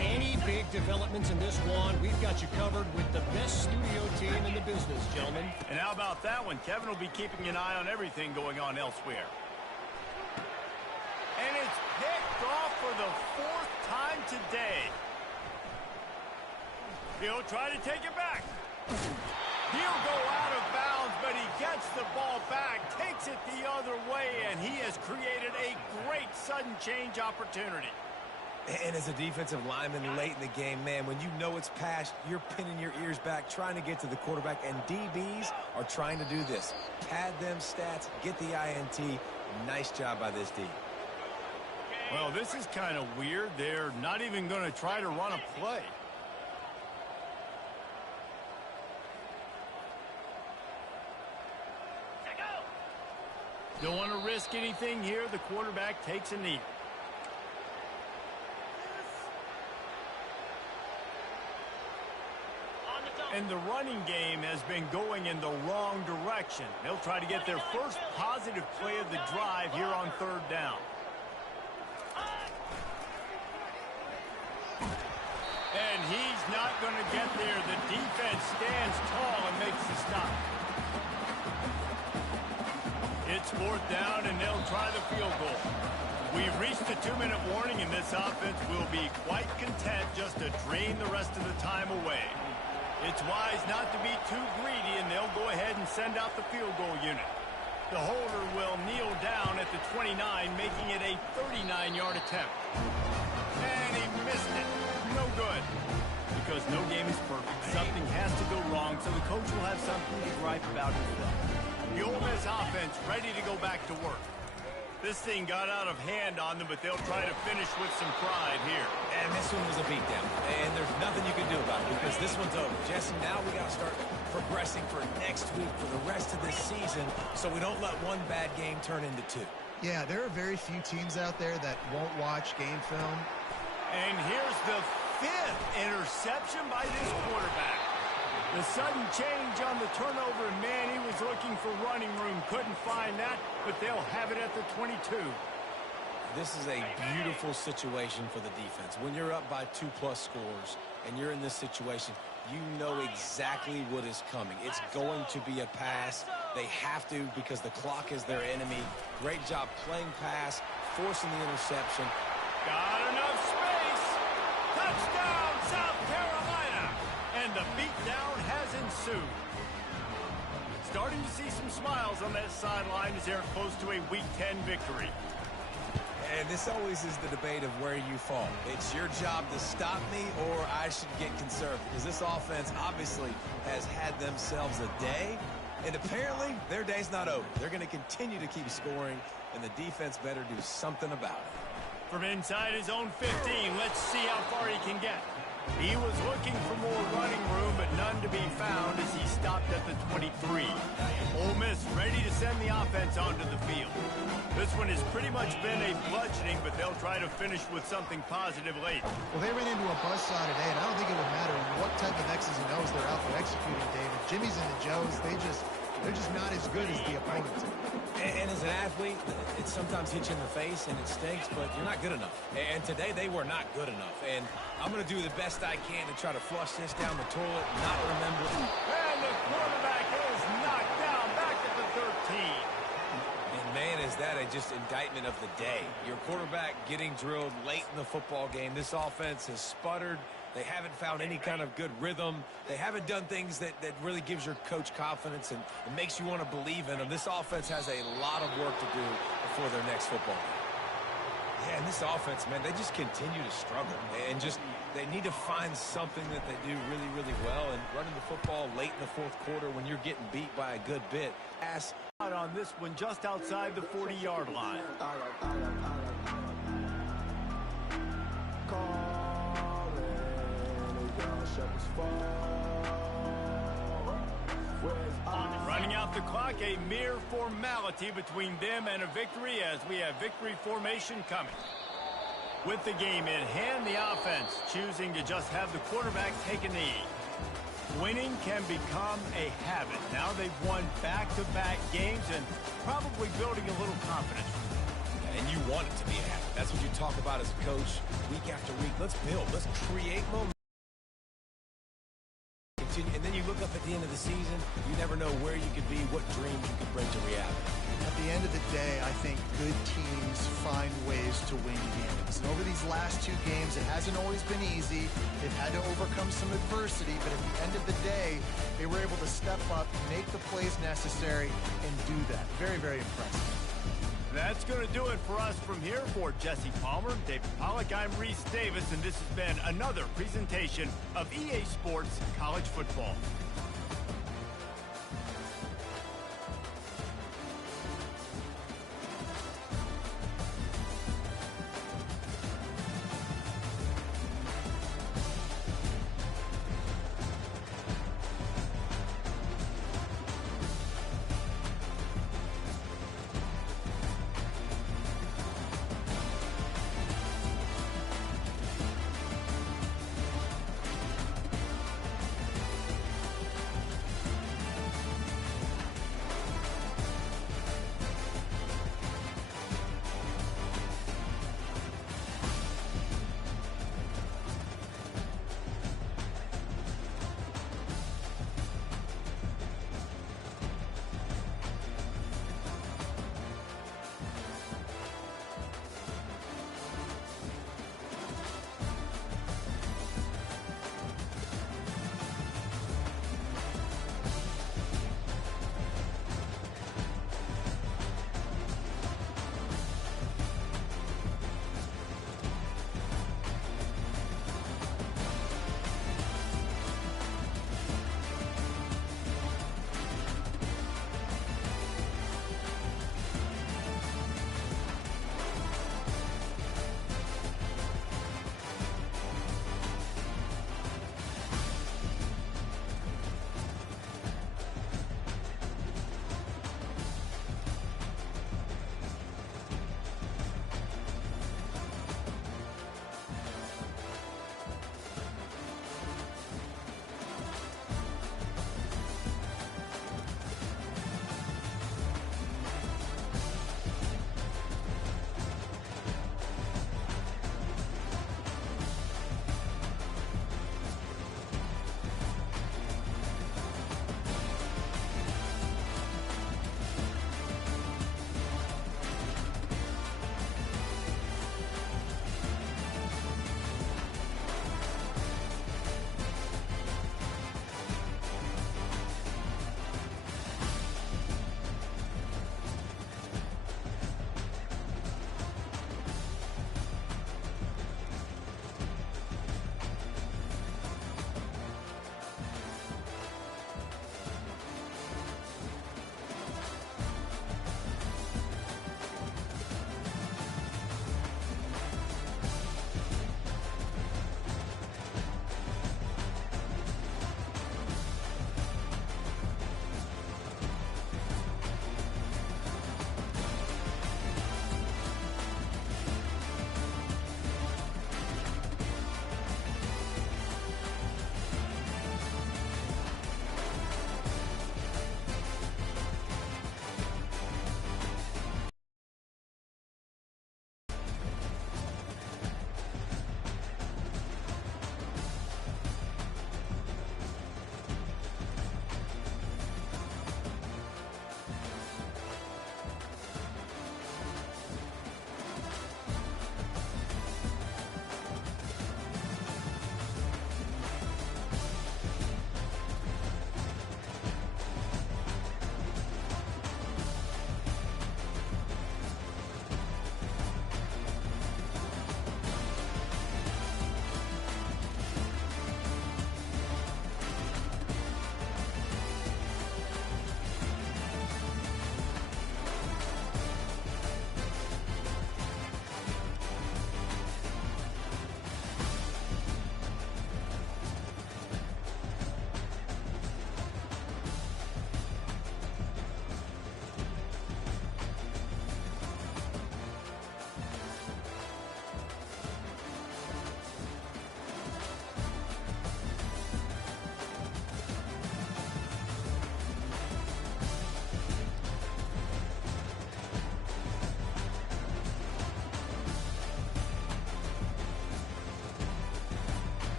Any big developments in this one, we've got you covered with the best studio team in the business, gentlemen. And how about that one? Kevin will be keeping an eye on everything going on elsewhere. And it's picked off for the 4th time today. He'll try to take it back. He'll go out of bounds, but he gets the ball back, takes it the other way, and he has created a great sudden change opportunity. And as a defensive lineman late in the game, man, when you know it's pass, you're pinning your ears back, trying to get to the quarterback, and DBs are trying to do this. Pad them stats, get the INT. Nice job by this D. Well, this is kind of weird. They're not even going to try to run a play. Don't want to risk anything here. The quarterback takes a knee. And the running game has been going in the wrong direction. They'll try to get their first positive play of the drive here on 3rd down. And he's not going to get there. The defense stands tall and makes the stop. It's 4th down, and they'll try the field goal. We've reached the 2-minute warning, and this offense will be quite content just to drain the rest of the time away. It's wise not to be too greedy, and they'll go ahead and send out the field goal unit. The holder will kneel down at the 29, making it a 39-yard attempt. And he missed it. No good. Because no game is perfect. Something has to go wrong, so the coach will have something to gripe about himself. The Ole Miss offense ready to go back to work. This thing got out of hand on them, but they'll try to finish with some pride here. And this one was a beatdown. And there's nothing you can do about it because this one's over. Jesse, now we got to start progressing for next week for the rest of this season so we don't let one bad game turn into 2. Yeah, there are very few teams out there that won't watch game film. And here's the 5th interception by this quarterback. The sudden change on the turnover, and man, he was looking for running room. Couldn't find that, but they'll have it at the 22. This is a beautiful situation for the defense. When you're up by 2+ scores and you're in this situation, you know exactly what is coming. It's going to be a pass. They have to because the clock is their enemy. Great job playing pass, forcing the interception. Got enough space. Touchdown, South Carolina. And the beatdown has ensued. Starting to see some smiles on that sideline as they're close to a Week 10 victory. And this always is the debate of where you fall. It's your job to stop me or I should get conservative. Because this offense obviously has had themselves a day. And apparently their day's not over. They're going to continue to keep scoring. And the defense better do something about it. From inside his own 15, let's see how far he can get. He was looking for more running room, but none to be found as he stopped at the 23. Ole Miss ready to send the offense onto the field. This one has pretty much been a bludgeoning, but they'll try to finish with something positive late. Well, they ran into a buzzsaw today, and I don't think it would matter what type of X's and O's they're out there executing, David. Jimmy's and the Joes, they're just not as good as the opponents. And as an athlete, it sometimes hits you in the face and it stinks, but you're not good enough. And today they were not good enough. And I'm going to do the best I can to try to flush this down the toilet and not remember. And the quarterback is knocked down back at the 13. And man, is that just indictment of the day. Your quarterback getting drilled late in the football game. This offense has sputtered. They haven't found any kind of good rhythm. They haven't done things that really gives your coach confidence and makes you want to believe in them. This offense has a lot of work to do before their next football game. Yeah, and this offense, man, they just continue to struggle. And they need to find something that they do really, really well. And running the football late in the fourth quarter when you're getting beat by a good bit. Pass out on this one just outside the 40-yard line. Running out the clock, a mere formality between them and a victory as we have victory formation coming. With the game in hand, the offense choosing to just have the quarterback take a knee. Winning can become a habit. Now they've won back-to-back games and probably building a little confidence. And you want it to be a habit. That's what you talk about as a coach week after week. Let's build. Let's create momentum. And then you look up at the end of the season, you never know where you could be, what dreams you could bring to reality. At the end of the day, I think good teams find ways to win games. And over these last two games, it hasn't always been easy. They've had to overcome some adversity, but at the end of the day, they were able to step up, make the plays necessary, and do that. Very, very impressive. That's going to do it for us from here. For Jesse Palmer, David Pollack, I'm Reese Davis, and this has been another presentation of EA Sports College Football.